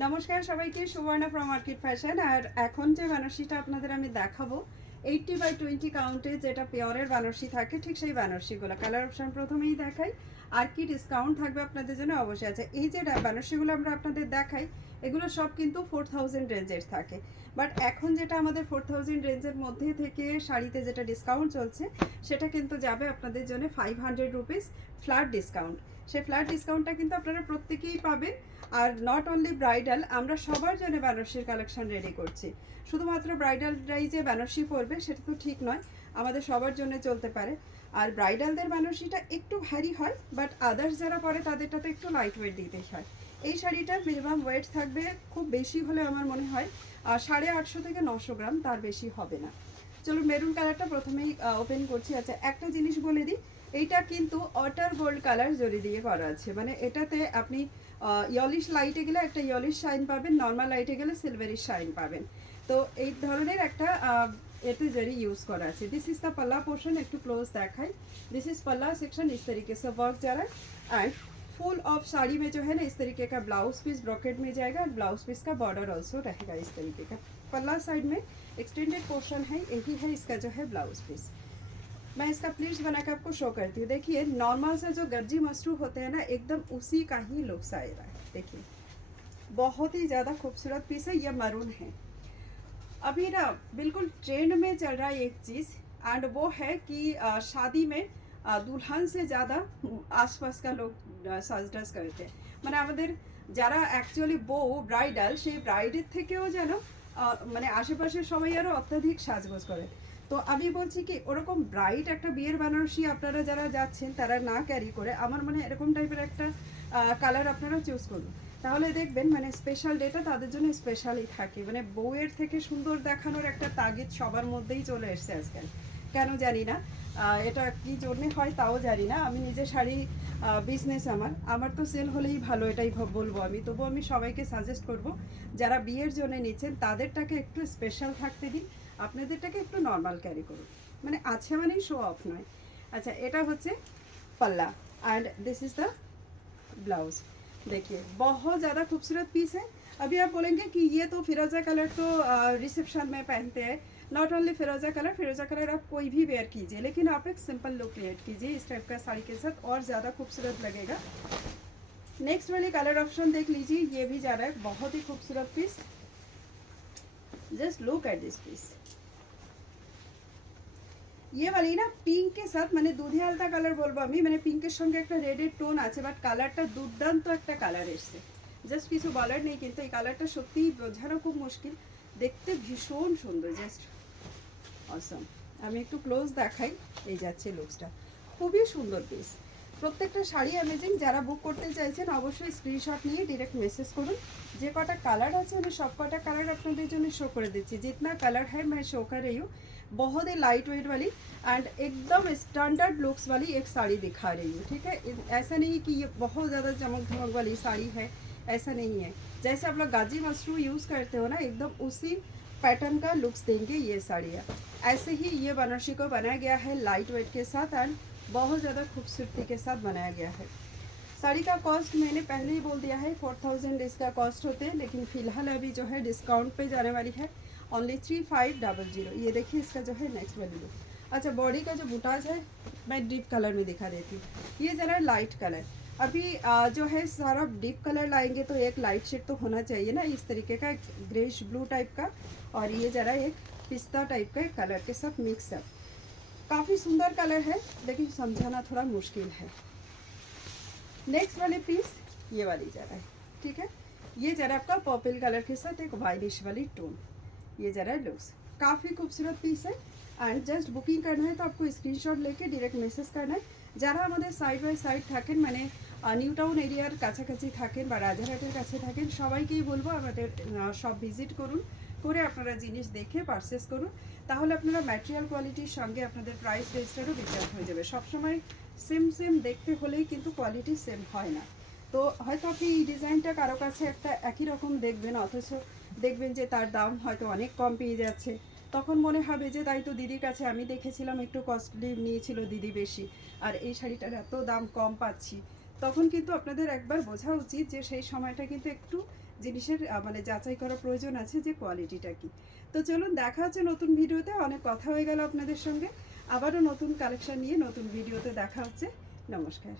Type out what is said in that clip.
নমস্কার সবাইকে, Suborna from market fashion. আর এখন যে বেনারসিটা আপনাদের আমি দেখাবো 80/20 কাউন্টে যেটা পিওরের বেনারসি থাকে, ঠিক সেই বেনারসিগুলো কালার অপশন প্রথমেই দেখাই। আর কি ডিসকাউন্ট থাকবে আপনাদের জন্য অবশ্যই আছে। এই যে বেনারসিগুলো আমরা আপনাদের দেখাই, এগুলো সব কিন্তু 4000 রেঞ্জের থাকে। বাট এখন যেটা আমাদের 4000 রেঞ্জের মধ্যে থেকে শাড়িতে যেটা ডিসকাউন্ট চলছে, সেটা কিন্তু যাবে আপনাদের জন্য 500 রুপিস ফ্ল্যাট ডিসকাউন্ট। সেই ফ্ল্যাট ডিসকাউন্টটা কিন্তু আপনারা প্রত্যেকেই পাবেন। আর নট অনলি ব্রাইডাল, আমরা সবার জন্য বেনারসির কালেকশন রেডি করছি। শুধুমাত্র ব্রাইডালরাই যে বেনারসি পরবে সেটা তো ঠিক নয়, আমাদের সবার জন্য চলতে পারে। আর ব্রাইডালদের বেনারসিটা একটু ভারী হয়, বাট আদার্স যারা পরে তাদেরটা তো একটু লাইট ওয়েট দিতেই হয়। এই শাড়িটার মিনিমাম ওয়েট থাকবে খুব বেশি হলে আমার মনে হয় 850 থেকে 900 গ্রাম, তার বেশি হবে না। চলুন মেরুন কালারটা প্রথমেই ওপেন করছি। আচ্ছা, একটা জিনিস বলে দিই, এইটা কিন্তু ওয়াটার গোল্ড কালার জরি দিয়ে করা আছে, মানে এটাতে আপনি ইয়লিশ লাইটে গেলে একটা ইয়লিশ শাইন পাবেন, নর্মাল লাইটে গেলে সিলভারি শাইন পাবেন। তো এই ধরনের একটা এতে जरी यूज करा है। दिस इज द पल्ला पोर्शन, एक टू क्लोज देखाई। दिस इज पल्ला सेक्शन, इस तरीके से वर्क जा रहा है। एंड फुल ऑफ साड़ी में जो है ना, इस तरीके का ब्लाउज पीस ब्रॉकेट में जाएगा और ब्लाउज पीस का बॉर्डर ऑल्सो रहेगा इस तरीके का। पल्ला साइड में एक्सटेंडेड पोर्शन है, यही है इसका जो है ब्लाउज पीस। मैं इसका प्लीट्स बना के आपको शो करती हूँ। देखिए नॉर्मल से जो गर्जी मशरू होते हैं ना, एकदम उसी का ही लुक्स आएगा। देखिए बहुत ही ज़्यादा खूबसूरत पीस है। ये मरून है, अभी ना बिल्कुल ट्रेंड में चल रहा है एक चीज़, एंड वो है कि शादी में दुल्हन से ज़्यादा आसपास का लोग সাজ টাজ করতে, মানে আমাদের যারা অ্যাকচুয়ালি বউ ব্রাইডাল, সেই ব্রাইডের থেকেও যেন মানে আশেপাশের সবাই আরও অত্যাধিক সাজগোজ করে। তো আমি বলছি কি, ওরকম ব্রাইট একটা বিয়ের বেনারসি আপনারা যারা যাচ্ছেন তারা না ক্যারি করে আমার মানে এরকম টাইপের একটা কালার আপনারা চুজ করুন, তাহলে দেখবেন মানে স্পেশাল ডেটা তাদের জন্য স্পেশালই থাকে। মানে বউয়ের থেকে সুন্দর দেখানোর একটা তাগিদ সবার মধ্যেই চলে এসছে আজকাল, কেন জানি না। এটা কি জন্যে হয় তাও জানি না। আমি নিজে শাড়ি বিজনেস আমার আমার তো সেল হলেই ভালো, এটাই বলবো আমি। তবু আমি সবাইকে সাজেস্ট করব, যারা বিয়ের জন্য নিচ্ছেন তাদেরটাকে একটু স্পেশাল থাকতে দিন, আপনাদেরটাকে একটু নর্মাল ক্যারি করুন, মানে আছে মানেই শো অফ নয়। अच्छा, এটা হচ্ছে पल्ला and this is the blouse. देखिए बहुत ज़्यादा खूबसूरत पीस है। अभी आप बोलेंगे कि ये तो फिरोज़ा कलर तो रिसेप्शन में पहनते हैं। नॉट ओनली फिरोज़ा कलर आप कोई भी वेयर कीजिए, लेकिन आप एक सिंपल लुक क्रिएट कीजिए इस टाइप का साड़ी के साथ, और ज़्यादा खूबसूरत लगेगा। नेक्स्ट वाली कलर ऑप्शन देख लीजिए, ये भी जा रहा है बहुत ही खूबसूरत piece. Just look at this piece. ये वाली ना पिंक के साथ, মানে দুধে আলতা কালার বলবো আমি, মানে পিঙ্কের সঙ্গে একটা রেডের টোন আছে, বাট কালারটা দুর্দান্ত একটা কালার এসছে। জাস্ট কিছু বলার নেই, কিন্তু এই কালারটা সত্যিই বোঝানো খুব মুশকিল, দেখতে ভীষণ সুন্দর, জাস্ট অসম। আমি একটু ক্লোজ দেখাই, এই যাচ্ছে লুকসটা, খুবই সুন্দর পিস। প্রত্যেকটা শাড়ি অ্যামেজিং। যারা বুক করতে চাইছেন অবশ্যই স্ক্রিনশট নিয়ে ডিরেক্ট মেসেজ করুন। যে কটা কালার আছে আমি সব কটা কালার আপনাদের জন্য শো করে দিচ্ছি। जितना कलर है मैं शो कर रही हूँ। बहुत ही लाइट वेट वाली एंड एकदम स्टैंडर्ड लुक्स वाली एक साड़ी दिखा रही हूँ, ठीक है। ऐसा नहीं कि ये बहुत ज़्यादा चमक धमक वाली साड़ी है, ऐसा नहीं है। जैसे आप लोग गाजी मशरू यूज़ करते हो ना, एकदम उसी पैटर्न का लुक्स देंगे ये साड़ियाँ। ऐसे ही ये बनारसी को बनाया गया है लाइट वेट के साथ एंड बहुत ज़्यादा खूबसूरती के साथ बनाया गया है। साड़ी का कॉस्ट मैंने पहले ही बोल दिया है, 4000 इसका कॉस्ट होते हैं, लेकिन फ़िलहाल अभी जो है डिस्काउंट पे जाने वाली है ओनली 3500। ये देखिए इसका जो है नेक्स्ट वाली लुक। अच्छा, बॉडी का जो बुटाज है मैं डीप कलर में दिखा देती हूँ। ये ज़रा लाइट कलर, अभी जो है सारा डीप कलर लाएंगे तो एक लाइट शेड तो होना चाहिए ना, इस तरीके का ग्रेश ब्लू टाइप का, और ये ज़रा एक पिस्ता टाइप का कलर के साथ मिक्सअप। काफ़ी सुंदर कलर है, लेकिन समझाना थोड़ा मुश्किल है। नेक्स्ट वाले पीस ये वाली जरा है, ठीक है। ये जरा आपका पर्पल कलर के साथ एक वाइलिश वाली टोन, ये जरा लुक्स काफ़ी खूबसूरत पीस है। एंड जस्ट बुकिंग करना है तो आपको स्क्रीनशॉट लेके डायरेक्ट मेसेज करना है। যারা আমাদের সাইড বাই সাইড থাকেন, মানে নিউ টাউন এরিয়ার কাছাকাছি থাকেন বা রাজারহাটের কাছে থাকেন, সবাইকেই বলবো আমাদের সব ভিজিট করুন, করে আপনারা জিনিস দেখে পারচেস করুন, তাহলে আপনারা ম্যাটেরিয়াল কোয়ালিটির সঙ্গে আপনাদের প্রাইস রেঞ্জটারও বিচার হয়ে যাবে। সবসময় সেম সেম দেখতে হলেই কিন্তু কোয়ালিটি সেম হয় না। তো হয়তো আপনি এই ডিজাইনটা কারো কাছে একটা একই রকম দেখবেন, অথচ দেখবেন যে তার দাম হয়তো অনেক কম পেয়ে যাচ্ছে, তখন মনে হবে যে তাই তো দিদির কাছে আমি দেখেছিলাম একটু কস্টলি নিয়েছিল দিদি বেশি, আর এই শাড়িটার এত দাম কম পাচ্ছি। তখন কিন্তু আপনাদের একবার বোঝা উচিত যে সেই সময়টা কিন্তু একটু জিনিসের মানে যাচাই করা প্রয়োজন আছে যে কোয়ালিটিটা কি। তো চলুন দেখা হচ্ছে নতুন ভিডিওতে। অনেক কথা হয়ে গেল আপনাদের সঙ্গে, আবারও নতুন কালেকশন নিয়ে নতুন ভিডিওতে দেখা হচ্ছে। নমস্কার।